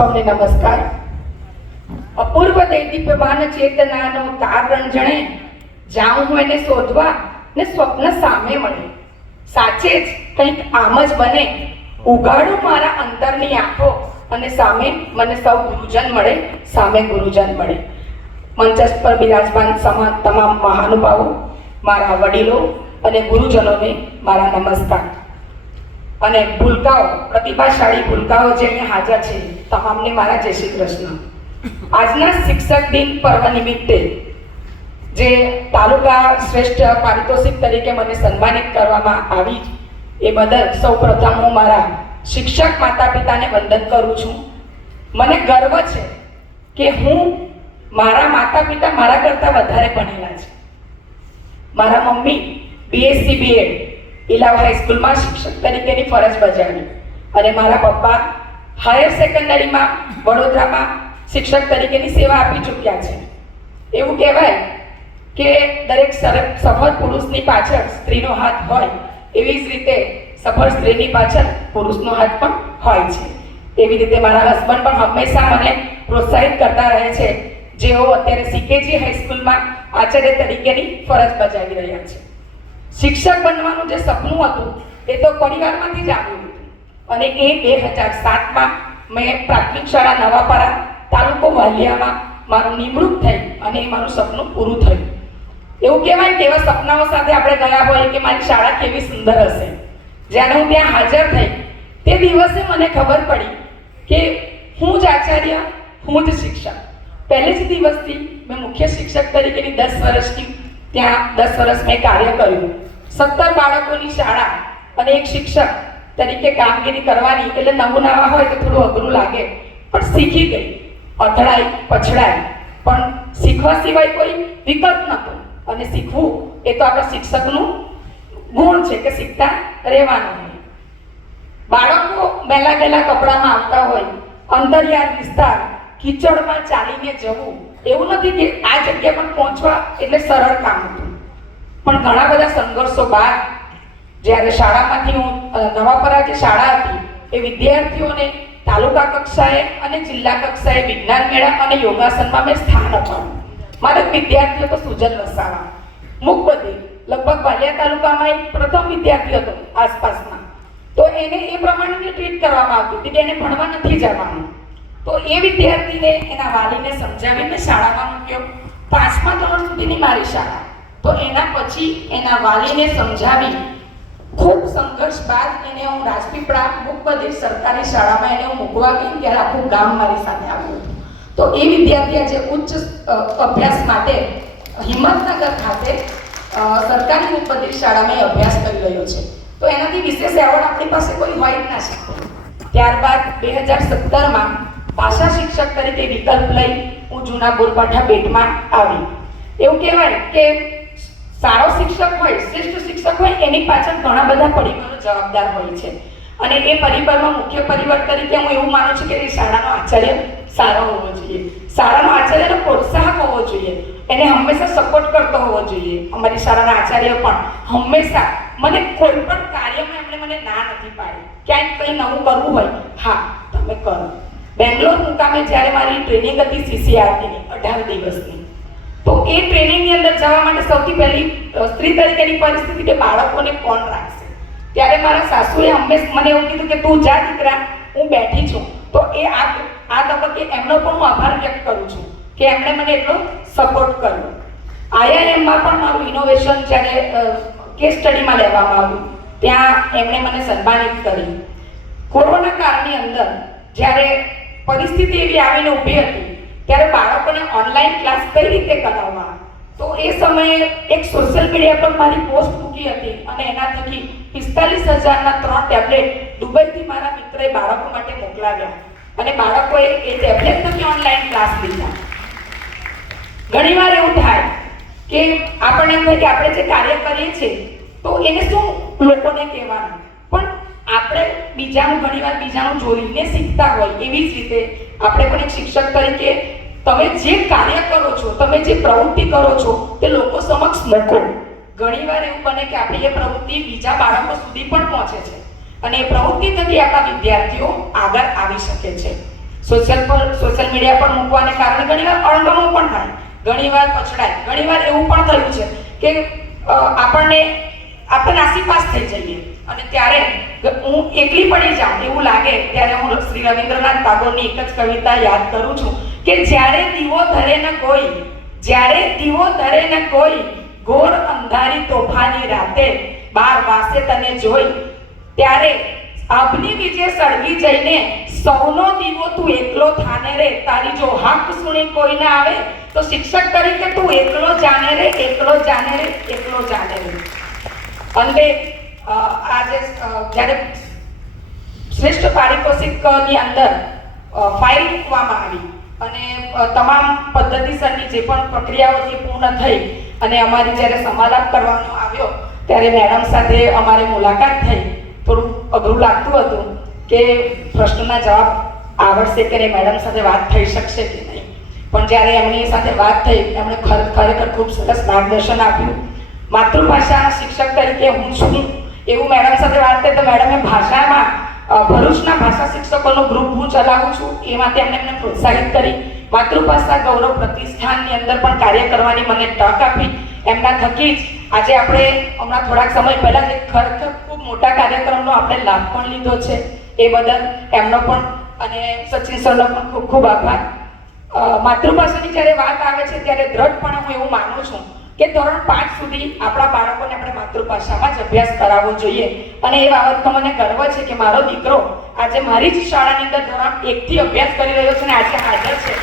સૌને નમસ્કાર. અપૂર્વ દૈદીપ્યમાન ચેતનાનો તાર રંજણે જાઉં હું એને શોધવા ને સ્વપ્ન સામે મળે. સાચે જ કંઈક આમ જ બને. ઉગાડું મારા અંતરની આંખો અને સામે મને સૌ ગુરુજન મળે, સામે ગુરુજન મળે. મંચસ્થ પર બિરાજમાન તમામ મહાનુભાવો, મારા વડીલો અને ગુરુજનોને મારા નમસ્કાર. અને ભૂલકાઓ, પ્રતિભાશાળી ભૂલકાઓ જે અહીંયા હાજર છે, તમામને મારા જય શ્રી કૃષ્ણ. આજના શિક્ષક દિન પર્વ નિમિત્તે જે તાલુકા શ્રેષ્ઠ પારિતોષિક તરીકે મને સન્માનિત કરવામાં આવી એ બદલ સૌ પ્રથમ હું મારા શિક્ષક માતા પિતાને વંદન કરું છું. મને ગર્વ છે કે હું મારા માતા પિતા મારા કરતાં વધારે ભણેલા છે. મારા મમ્મી BSc BEd ઇલાવ હાઈસ્કૂલમાં શિક્ષક તરીકેની ફરજ બજાવી અને મારા પપ્પા હાયર સેકન્ડરીમાં વડોદરામાં શિક્ષક તરીકેની સેવા આપી ચૂક્યા છે. એવું કહેવાય કે દરેક સફળ પુરુષની પાછળ સ્ત્રીનો હાથ હોય, એવી જ રીતે સફળ સ્ત્રીની પાછળ પુરુષનો હાથ પણ હોય છે. એવી રીતે મારા હસબન્ડ પણ હંમેશા મને પ્રોત્સાહિત કરતા રહે છે, જેઓ અત્યારે CKG હાઈસ્કૂલમાં આચાર્ય તરીકેની ફરજ બજાવી રહ્યા છે. શિક્ષક બનવાનું જે સપનું હતું એ તો પરિવારમાંથી જ આવ્યું હતું અને એ 2007માં મેં પ્રાથમિક શાળા નવાપરા તાલુકો વાલિયામાં મારું નિમણૂક થઈ અને એ મારું સપનું પૂરું થયું. એવું કહેવાય કે એવા સપનાઓ સાથે આપણે ગયા હોઈએ કે મારી શાળા કેવી સુંદર હશે. જ્યારે હું ત્યાં હાજર થઈ તે દિવસે મને ખબર પડી કે હું જ આચાર્ય, હું જ શિક્ષક. પહેલે જ દિવસથી મેં મુખ્ય શિક્ષક તરીકેની 10 વર્ષની ત્યાં 10 વર્ષ મેં કાર્ય કર્યું. 17 બાળકોની શાળા અને એક શિક્ષક તરીકે કામગીરી કરવાની એટલે નવું નવા હોય તો થોડું અઘરું લાગે, પણ શીખી ગઈ. અથડાઈ પછડાઈ, પણ શીખવા સિવાય કોઈ વિકલ્પ નહોતો અને શીખવું એ તો આપણા શિક્ષકનું ગુણ છે કે શીખતા રહેવાનું હોય. બાળકો મેલા ગેલા કપડામાં આવતા હોય, અંતરિયાળ વિસ્તાર, કીચડમાં ચાલીને જવું, એવું નથી કે આ જગ્યા પર પહોંચવા એટલે સરળ કામ હતું. પણ ઘણા બધા સંઘર્ષો બાદ જ્યારે શાળામાંથી હું નવાપરા જે શાળા હતી એ વિદ્યાર્થીઓને તાલુકા કક્ષાએ અને જિલ્લા કક્ષાએ વિજ્ઞાન મેળા અને યોગાસનમાં મેં સ્થાન અપાવ્યું. મારા વિદ્યાર્થીઓ તો સુજલ વસાવા, મુકબદી લગભગ વાલિયા તાલુકામાં એક પ્રથમ વિદ્યાર્થી હતો આસપાસમાં, તો એને એ પ્રમાણે ટ્રીટ કરવામાં આવતી હતી કે એને ભણવા નથી જવાનું. તો એ વિદ્યાર્થીને એના વાલીને સમજાવીને શાળામાં મૂક્યો. 5મા ધોરણ સુધીની મારી શાળા. તો એના પછી એના વાલીને સમજાવી ખૂબ સંઘર્ષ બાદ એને હું રાજપીપળા મુકબદી સરકારી શાળામાં એને હું મૂકવા ગઈ ત્યારે આખું ગામ મારી સાથે આવ્યું હતું. તો એ વિદ્યાર્થી આજે ઉચ્ચ અભ્યાસ માટે હિંમતનગર ખાતે સરકારી મુકબદી શાળામાં અભ્યાસ કરી રહ્યો છે. તો એનાથી વિશેષ એવોર્ડ આપણી પાસે કોઈ હોય જ ના શકે. ત્યારબાદ 2017માં ભાષા શિક્ષક તરીકે વિકલ્પ લઈ હું જૂના બોરપાઠા બેટમાં આવી. એવું કહેવાય કે સારો શિક્ષક હોય, શ્રેષ્ઠ શિક્ષક હોય, એની પાછળ ઘણા બધા પરિબળો જવાબદાર હોય છે અને એ પરિબળમાં મુખ્ય પરિબળ તરીકે હું એવું માનું છું કે એ શાળાનો આચાર્ય સારો હોવો જોઈએ, શાળાનો આચાર્યનો પ્રોત્સાહક હોવો જોઈએ, એને હંમેશા સપોર્ટ કરતો હોવો જોઈએ. અમારી શાળાના આચાર્ય પણ હંમેશા મને કોઈ પણ કાર્યમાં એમણે મને ના નથી પાડી. ક્યાંક કંઈ નવું કરવું હોય, હા તમે કરો. બેંગ્લોર મુકામે જ્યારે મારી ટ્રેનિંગ હતી CCRTની 18 દિવસની, તો એ ટ્રેનિંગની અંદર જવા માટે સૌથી પહેલી સ્ત્રી તરીકેની પરિસ્થિતિ કે બાળકોને કોણ રાખશે. ત્યારે મારા સાસુએ હંમેશા મને એવું કીધું કે તું જા દીકરા, હું બેઠી છું. તો એ આ તબક્કે એમનો પણ હું આભાર વ્યક્ત કરું છું કે એમણે મને એટલો સપોર્ટ કર્યો. IIMમાં પણ મારું ઇનોવેશન જ્યારે કેસ સ્ટડીમાં લેવામાં આવ્યું ત્યાં એમણે મને સન્માનિત કરી. કોરોના કાળની અંદર જ્યારે પરિસ્થિતિ એવી આવીને ઊભી હતી ત્યારે બાળકોને ઓનલાઈન ક્લાસ કઈ રીતે કરાવવા, તો એ સમયે એક સોશિયલ મીડિયા પર મારી પોસ્ટ મૂકી હતી અને એના થકી 45,000ના 3 ટેબ્લેટ દુબઈથી મારા મિત્રએ બાળકો માટે મોકલાવ્યા અને બાળકોએ એ ટેબ્લેટ થકી ઓનલાઈન ક્લાસ લીધા. ઘણીવાર એવું થાય કે આપણને એમ થાય કે આપણે જે કાર્ય કરીએ છીએ તો એને શું લોકોને કહેવાનું, પણ આપણે ઘણીવાર બીજાનું જોઈને શીખતા હોય. એવી જ રીતે આપણે પણ એક શિક્ષક તરીકે તમે જે કાર્ય કરો છો, તમે જે પ્રવૃત્તિ કરો છો તે લોકો સમક્ષ મૂકો. ઘણીવાર એવું બને કે આપણી એ પ્રવૃત્તિ બીજા બાળકો સુધી પણ પહોંચે છે અને એ પ્રવૃત્તિ થકી આપણા વિદ્યાર્થીઓ આગળ આવી શકે છે. સોશિયલ મીડિયા પર મૂકવાને કારણે ઘણીવાર અણગમો પણ થાય, ઘણીવાર પછડાય, ઘણીવાર એવું પણ થયું છે કે આપણે નાસીપાસ થઈ જઈએ અને ત્યારે હું એકલી પડી જાઉં એવું લાગે ત્યારે હું શ્રી રવિન્દ્રનાથ ટાગોરની એક જ કવિતા યાદ કરું છું કે જ્યારે દીવો ધરે ન કોઈ ઘોર અંધારી તોફાની રાતે 12 વાસે તને જોઈ, ત્યારે આભની બીજે સળગી જઈને સૌનો દીવો તું એકલો થાને રે, તારી જો હક સુણી કોઈ ના આવે તો શિક્ષક તરીકે તું એકલો જાને રે. અંતે આજે જ્યારે શ્રેષ્ઠ પારિતોષિકની અંદર ફાઇલ મૂકવામાં આવી અને તમામ પદ્ધતિસરની જે પણ પ્રક્રિયાઓ પૂર્ણ થઈ અને અમારી જ્યારે સમાલાપ કરવાનો આવ્યો ત્યારે મેડમ સાથે અમારે મુલાકાત થઈ. થોડું અઘરું લાગતું હતું કે પ્રશ્નના જવાબ આવડશે કે નહીં, મેડમ સાથે વાત થઈ શકશે કે નહીં, પણ જ્યારે એમની સાથે વાત થઈ એમણે ખરેખર ખૂબ સરસ માર્ગદર્શન આપ્યું. માતૃભાષા શિક્ષક તરીકે હું છું એવું મેડમ સાથે વાત થઈ તો મેડમે ભાષામાં ભરૂચના ભાષા શિક્ષકોનું ગ્રુપ હું ચલાવું છું એ માટે એમને પ્રોત્સાહિત કરી. માતૃભાષા ગૌરવ પ્રતિષ્ઠાનની અંદર પણ કાર્ય કરવાની મને તક આપી. એમના થકી જ આજે આપણે હમણાં થોડાક સમય પહેલા જ ખરેખર ખૂબ મોટા કાર્યક્રમનો આપણે લાભ પણ લીધો છે. એ બદલ એમનો પણ અને સચિન સરનો પણ ખૂબ ખૂબ આભાર. માતૃભાષાની જ્યારે વાત આવે છે ત્યારે દ્રઢપણે હું એવું માનું છું કે ધોરણ 5 સુધી આપણા બાળકોને આપણે માતૃભાષામાં જ અભ્યાસ કરાવવો જોઈએ અને એ બાબતનો મને ગર્વ છે કે મારો દીકરો આજે મારી જ શાળાની અંદર ધોરણ 1 થી અભ્યાસ કરી રહ્યો છે અને આજે હાજર છે.